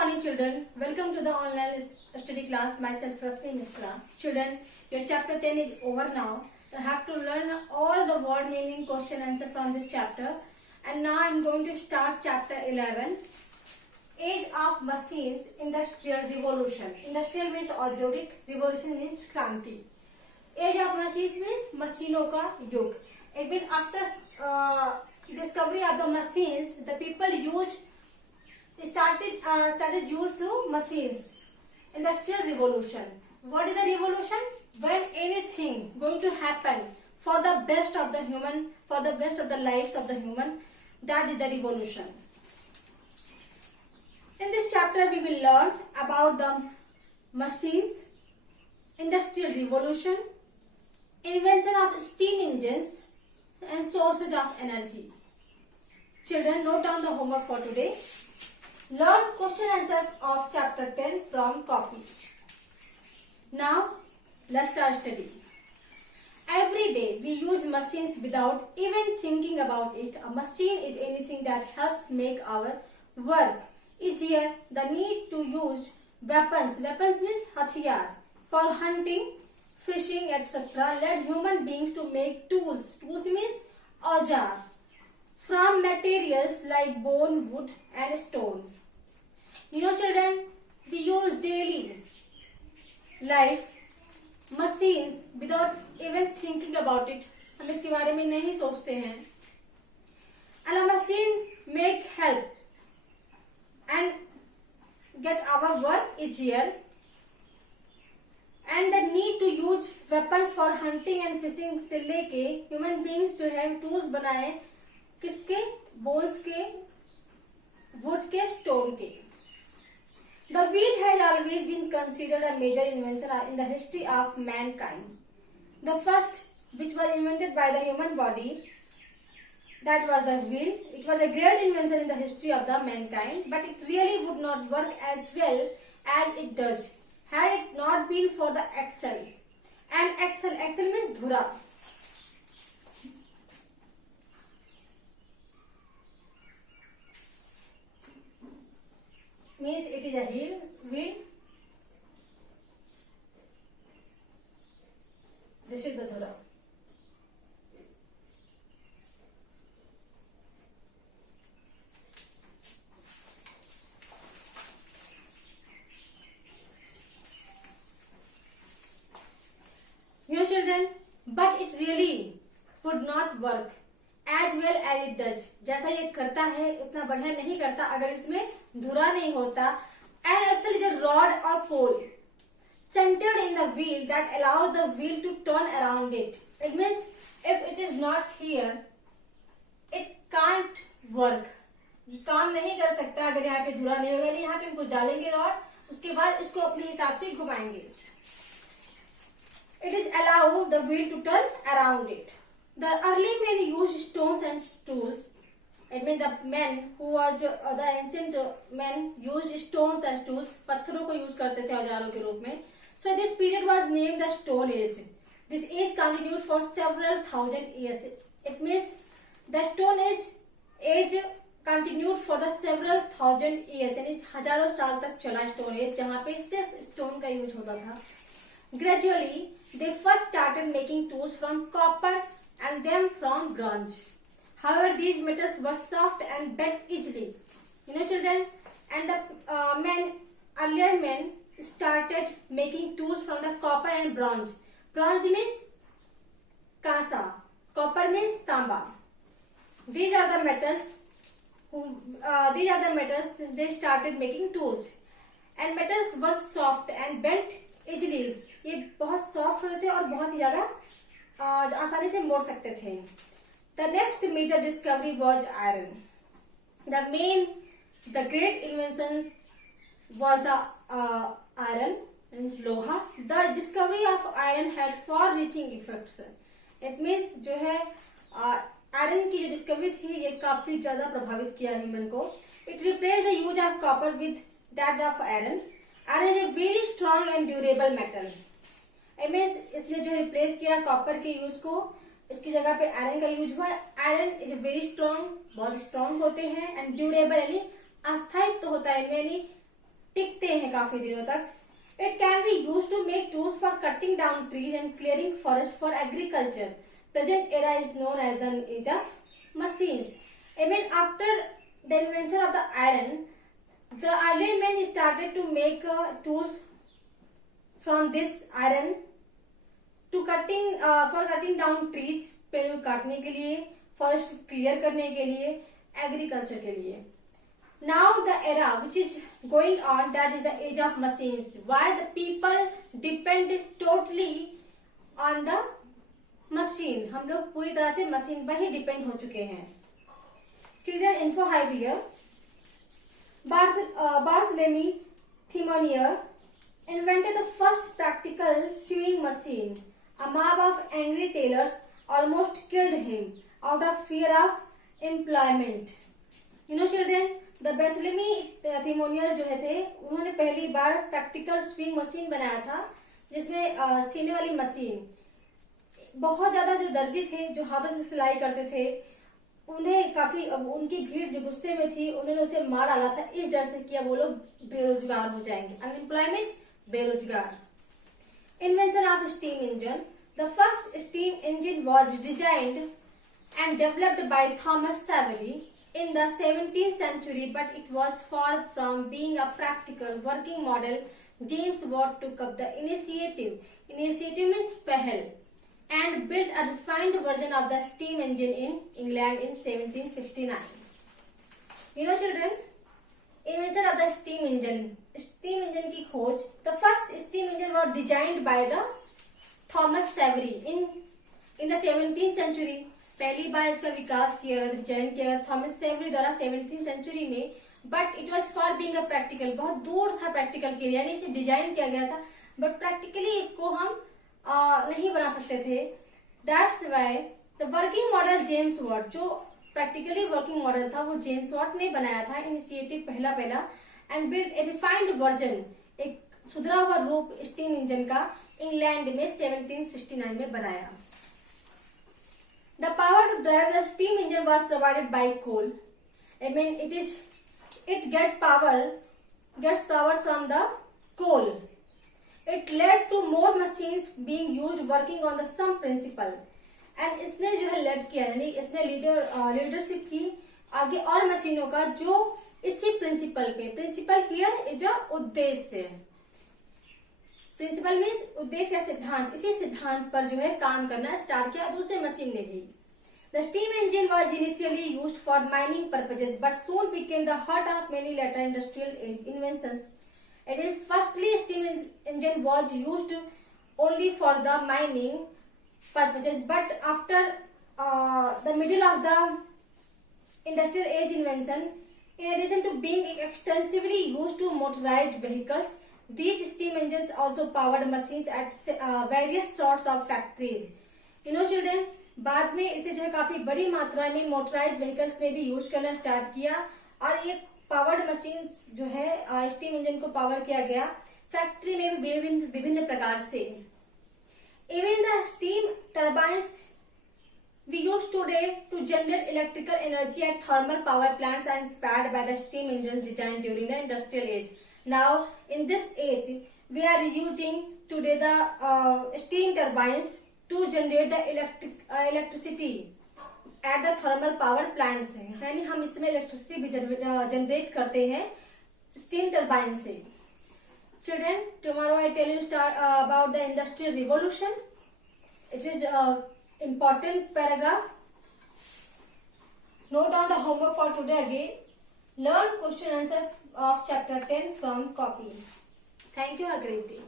morning, children. Welcome to the online study class. Myself, Rasmi Misra. Children, your chapter 10 is over now. You have to learn all the word meaning, question, answer from this chapter. And now I'm going to start chapter 11. Age of Machines, Industrial Revolution. Industrial means औद्योगिक, revolution means क्रांति. Age of Machines means मशीनों का युग. It means after discovery of the machines, the people started use to machines. Industrial revolution. What is the revolution? When anything going to happen for the best of the human, for the best of the lives of the human, that is the revolution. In this chapter, we will learn about the machines, industrial revolution, invention of steam engines, and sources of energy. Children, note down the homework for today. Learn question answer of chapter 10 from copy. Now, let's start study. Every day we use machines without even thinking about it. A machine is anything that helps make our work easier. The need to use weapons. Weapons means hathiyar. For hunting, fishing, etc. Led human beings to make tools. Tools means aujar. From materials like bone, wood and stone. You know, children, we use daily life machines without even thinking about it. हम इसके बारे में नहीं सोचते हैं. And a machine make help and get our work easier. And the need to use weapons for hunting and fishing से लेके human beings जो है tools बनाए किसके? bones के, wood के, stone के. The wheel has always been considered a major invention in the history of mankind. The first, which was invented by the human body, that was the wheel. It was a great invention in the history of the mankind, but it really would not work as well as it does had it not been for the axle. And axle means dhura. Means it is a wheel. This is the dhura. You children, but it really would not work as well as it does. जैसा ये करता है उतना बढ़िया नहीं करता अगर इसमें धुरा नहीं होता. And axle is a rod or pole centered in the wheel that allows the wheel to turn around it. It means if it is not here, it can't work. काम नहीं कर सकता अगर यहाँ पे धुरा नहीं होगा. यहाँ पे हम कुछ डालेंगे रॉड, उसके बाद इसको अपने हिसाब से घुमाएंगे. It is allow the wheel to turn around it. The early men used stones and stools. It means the men who was the ancient men used stones and stools. पत्थरों को यूज करते थे औजारों के रूप में. So this period was named the Stone Age. This age continued for several thousand years. It means the Stone Age continued for the several thousand years. यानी हजारों साल तक चला Stone Age जहाँ पे सिर्फ stone का यूज होता था. Gradually, they first started making tools from copper and then from bronze. However, these metals were soft and bent easily. You know, children, and the earlier men started making tools from the copper and bronze. Bronze means kasa. Copper means tamba. These are the metals. They started making tools. And metals were soft and bent easily. ये बहुत soft होते थे और बहुत ही ज्यादा आसानी से मोड़ सकते थे. The next major discovery was iron. The great inventions was the iron, means लोहा. The discovery of iron had far-reaching effects. It means जो है आयरन की जो डिस्कवरी थी ये काफी ज्यादा प्रभावित किया ह्यूमन को. It replaced the use of copper with that of iron. Iron is a very strong and durable metal. It means इसने जो रिप्लेस किया कॉपर के यूज को, इसकी जगह पे आयरन का यूज हुआ. आयरन इज वेरी स्ट्रॉन्ग, बहुत स्ट्रॉन्ग होते हैं. एंड ड्यूरेबल यानी अस्थायित्व होता है, यानी हैं काफी दिनों तक. It can be used to make tools for cutting down trees and clearing forest for agriculture. Present era is known as the age of machines. Even after the invention of the iron, the early men started to make tools from this iron to for cutting down trees, पेड़ को काटने के लिए, forest को clear करने के लिए, agriculture के लिए. Now the era which is going on, that is the age of machines, why the people depend totally on the machine. हम लोग पूरी तरह से मशीन पर ही डिपेंड हो चुके हैं. Children, info have here. Barthélemy Thimonier invented the first practical sewing machine. A mob of angry tailors almost killed him out of fear of employment. You know children, the Barthélemy Thimonier जो थे, उन्होंने पहली बार practical swing machine बनाया था, जिसमें सीने वाली machine. बहुत ज्यादा जो दर्जी थे, जो हाथों से सिलाई करते थे, उन्हें काफी उनकी भीड़ जो गुस्से में थी, उन्होंने उसे मार डाला था इस डर से कि अब वो लोग बेरोजगार हो जाएंगे. अनएम्प्लॉयमेंट, बेरोजगार. Invention of steam engine. The first steam engine was designed and developed by Thomas Savery in the 17th century, but it was far from being a practical working model. James Watt took up the initiative. Initiative means pehal, and built a refined version of the steam engine in England in 1769. You know children, invention of the steam engine. Steam engine की खोज. The first steam engine was designed by the Thomas Savery in the 17th century. पहली बार इसका विकास किया, design किया Thomas Sewri द्वारा 17th century में. But it was for being a practical, बहुत दूर था प्रैक्टिकल के लिए, यानी इसे डिजाइन किया गया था बट प्रैक्टिकली इसको हम नहीं बना सकते थे. That's why the working model James Watt, जो प्रैक्टिकली वर्किंग मॉडल था वो जेम्स वॉट ने बनाया था. इनिशिएटिव पहला and build a refined version, एक सुधरा हुआ रूप स्टीम इंजन का इंग्लैंड में 1769 में बनाया. The power to drive the steam engine was provided by coal. I mean, it gets power from the coal. It led to more machines being used working on the sum principle. And इसने जो है lead किया, यानी इसने leadership की आगे और मशीनों का जो इसी प्रिंसिपल पे. प्रिंसिपल हियर इज अ उद्देश्य. प्रिंसिपल मीन्स उद्देश्य या सिद्धांत. इसी सिद्धांत पर जो है काम करना स्टार्ट किया दूसरे मशीन ने भी. The steam engine was initially used for mining purposes, but soon became the heart of many later industrial age inventions. And firstly, steam engine was used only for the mining purposes, but after the middle of the industrial age invention, in addition to being extensively used to motorized vehicles, these steam engines also powered machines at various sorts of factories. You know children, बाद में इसे जो है काफी बड़ी मात्रा में motorised vehicles में भी यूज करना स्टार्ट किया, और ये पावर्ड मशीन्स जो है स्टीम इंजन को पावर किया गया फैक्ट्री में भी विभिन्न प्रकार से. Even the steam turbines we use today to generate electrical energy at thermal power plants are inspired by the steam engine design during the industrial age. Now in this age we are using today the steam turbines to generate the electricity at the thermal power plants से, यानी हम इसमें electricity भी generate करते हैं steam turbine से. Children, tomorrow I tell you about the industrial revolution. It is important paragraph. Note down the homework for today again. Learn question answer of chapter 10 from copy. Thank you. Have a great day.